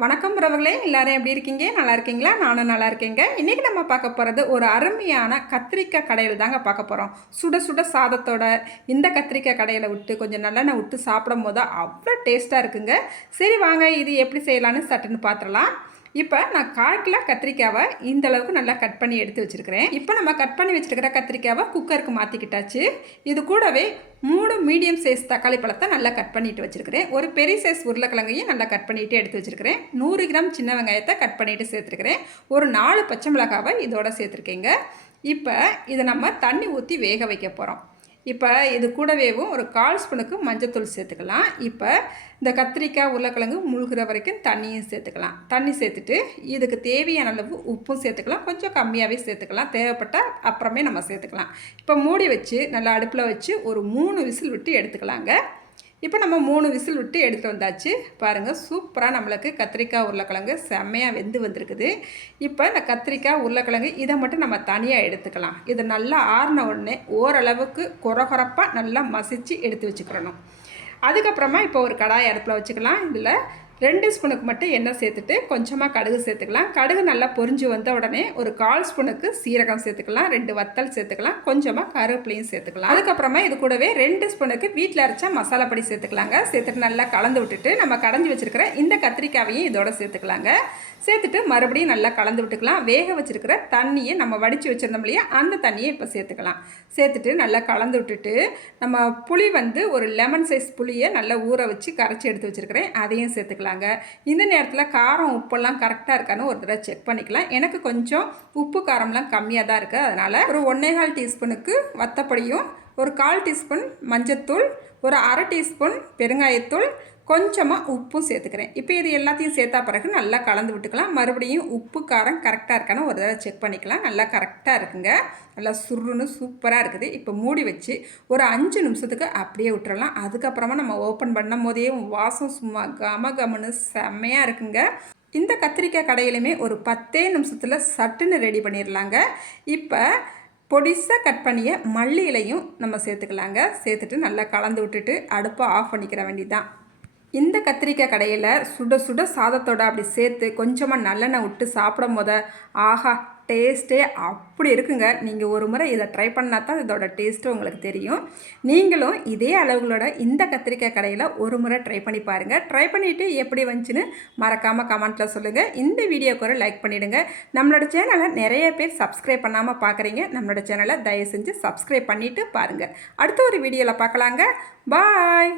வணக்கம் உறவுகளே, எல்லாரும் எப்படி இருக்கீங்க? நல்லா இருக்கீங்களா? நானும் நல்லா இருக்கேங்க. இன்றைக்கி நம்ம பார்க்க போகிறது ஒரு அருமையான கத்திரிக்காய் கடையில் தாங்க பார்க்க போகிறோம். சுட சுட சாதத்தோட இந்த கத்திரிக்காய் கடையில் விட்டு கொஞ்சம் நல்லெண்ணெய் விட்டு சாப்பிடும் போது அவ்வளோ டேஸ்ட்டாக இருக்குங்க. சரி வாங்க, இது எப்படி செய்யலான்னு சட்டுன்னு பார்த்துடலாம். இப்போ நான் 1/4 கிலோ கத்திரிக்காவை இந்த அளவுக்கு நல்லா கட் பண்ணி எடுத்து வச்சுருக்கிறேன். இப்போ நம்ம கட் பண்ணி வச்சுருக்கிற கத்திரிக்காவை குக்கருக்கு மாற்றிக்கிட்டாச்சு. இது கூடவே 3 மீடியம் சைஸ் தக்காளி பழத்தை நல்லா கட் பண்ணிட்டு வச்சுருக்கிறேன். ஒரு பெரிய சைஸ் உருளைக்கிழங்கையும் நல்லா கட் பண்ணிவிட்டு எடுத்து வச்சுருக்கிறேன். 100 கிராம் சின்ன வெங்காயத்தை கட் பண்ணிவிட்டு சேர்த்துருக்கிறேன். ஒரு 4 பச்சை மிளகாவை இதோட சேர்த்துருக்கேங்க. இப்போ இதை நம்ம தண்ணி ஊற்றி வேக வைக்க போகிறோம். இப்போ இது கூடவேவும் ஒரு 1/4 ஸ்பூனுக்கு மஞ்சத்தூள் சேர்த்துக்கலாம். இப்போ இந்த கத்திரிக்காய் உருளைக்கிழங்கு முழுகிற வரைக்கும் தண்ணியும் சேர்த்துக்கலாம். தண்ணி சேர்த்துட்டு இதுக்கு தேவையான அளவு உப்பும் சேர்த்துக்கலாம். கொஞ்சம் கம்மியாகவே சேர்த்துக்கலாம். தேவைப்பட்டால் அப்புறமே நம்ம சேர்த்துக்கலாம். இப்போ மூடி வச்சு நல்லா அடுப்பில் வச்சு ஒரு 3 விசில் விட்டு எடுத்துக்கலாங்க. இப்போ நம்ம 3 விசில் விட்டு எடுத்து வந்தாச்சு. பாருங்கள், சூப்பராக நம்மளுக்கு கத்திரிக்காய் உருளைக்கிழங்கு செம்மையாக வெந்து வந்திருக்குது. இப்போ இந்த கத்திரிக்காய் உருளைக்கிழங்கு இதை மட்டும் நம்ம தனியாக எடுத்துக்கலாம். இது நல்லா ஆறின உடனே ஓரளவுக்கு கொரகொரப்பாக நல்லா மசிச்சு எடுத்து வச்சுக்கிறணும். அதுக்கப்புறமா இப்போ ஒரு கடாய் அடுப்பில் வச்சுக்கலாம். இதில் 2 ஸ்பூனுக்கு மட்டும் எண்ணெய் சேர்த்துட்டு கொஞ்சமாக கடுகு சேர்த்துக்கலாம். கடுகு நல்லா பொரிஞ்சு வந்த உடனே ஒரு 1/4 ஸ்பூனுக்கு சீரகம் சேர்த்துக்கலாம். 2 வத்தல் சேர்த்துக்கலாம். கொஞ்சமாக கருவேப்பிலையும் சேர்த்துக்கலாம். அதுக்கப்புறமா இது கூடவே 2 ஸ்பூனுக்கு வீட்டில் அரைச்சா மசாலா பொடி சேர்த்துக்கலாங்க. சேர்த்துட்டு நல்லா கலந்து விட்டுட்டு நம்ம கடைஞ்சி வச்சுருக்கிற இந்த கத்திரிக்காயையும் இதோட சேர்த்துக்கலாங்க. சேர்த்துட்டு மறுபடியும் நல்லா கலந்து விட்டுக்கலாம். வேக வச்சுருக்கிற தண்ணியை நம்ம வடித்து வச்சுருந்தோம் இல்லையா, அந்த தண்ணியை இப்போ சேர்த்துக்கலாம். சேர்த்துட்டு நல்லா கலந்து விட்டுட்டு நம்ம புளி ஒரு லெமன் சைஸ் புளியை நல்லா ஊற வச்சு கரைச்சி எடுத்து வச்சுருக்கிறேன், அதையும் சேர்த்துக்கலாம். இந்த நேரத்தில் காரம் உப்பெல்லாம் கரெக்டாக இருக்கான்னு ஒரு தடவை செக் பண்ணிக்கலாம். எனக்கு கொஞ்சம் உப்பு காரம்லாம் கம்மியாக தான் இருக்குது. அதனால் ஒரு 1/4 டீஸ்பூனுக்கு வத்தப்பொடியும், ஒரு 1/4 டீஸ்பூன் மஞ்சத்தூள், ஒரு 1/2 டீஸ்பூன் பெருங்காயத்தூள், கொஞ்சமாக உப்பும் சேர்த்துக்கிறேன். இப்போ இது எல்லாத்தையும் சேர்த்தா பிறகு நல்லா கலந்து விட்டுக்கலாம். மறுபடியும் உப்பு காரம் கரெக்டாக இருக்கான்னு ஒரு தடவை செக் பண்ணிக்கலாம். நல்லா கரெக்டாக இருக்குங்க. நல்லா சுருன்னு சூப்பராக இருக்குது. இப்போ மூடி வச்சு ஒரு 5 நிமிஷத்துக்கு அப்படியே விட்டுறலாம். அதுக்கப்புறமா நம்ம ஓப்பன் பண்ணும் போதே வாசம் சும்மா கமகமன்னு செம்மையாக இருக்குங்க. இந்த கத்திரிக்காய் கடையிலுமே ஒரு 10 நிமிஷத்தில் சட்டுன்னு ரெடி பண்ணிடலாங்க. இப்போ பொடிசாக கட் பண்ணிய மல்லி இலையும் நம்ம சேர்த்துக்கலாங்க. சேர்த்துட்டு நல்லா கலந்து விட்டுட்டு அடுப்பை ஆஃப் பண்ணிக்கிற வேண்டியதான். இந்த கத்திரிக்காய் கடையில் சுட சுட சாதத்தோடு அப்படி சேர்த்து கொஞ்சமாக நல்லெண்ணெய் விட்டு சாப்பிடும் போத ஆஹா, டேஸ்ட்டே அப்படி இருக்குங்க. நீங்கள் ஒரு முறை இதை ட்ரை பண்ணால் தான் இதோட டேஸ்ட்டு உங்களுக்கு தெரியும். நீங்களும் இதே அளவுகளோட இந்த கத்திரிக்காய் கடையில் ஒரு முறை ட்ரை பண்ணி பாருங்கள். ட்ரை பண்ணிவிட்டு எப்படி வந்துச்சுன்னு மறக்காமல் கமெண்ட்டில் சொல்லுங்கள். இந்த வீடியோக்கு ஒரு லைக் பண்ணிவிடுங்க. நம்மளோட சேனலை நிறைய பேர் சப்ஸ்கிரைப் பண்ணாமல் பார்க்குறீங்க. நம்மளோட சேனலை தயவு செஞ்சு சப்ஸ்கிரைப் பண்ணிவிட்டு பாருங்கள். அடுத்த ஒரு வீடியோவில் பார்க்கலாங்க. பாய்.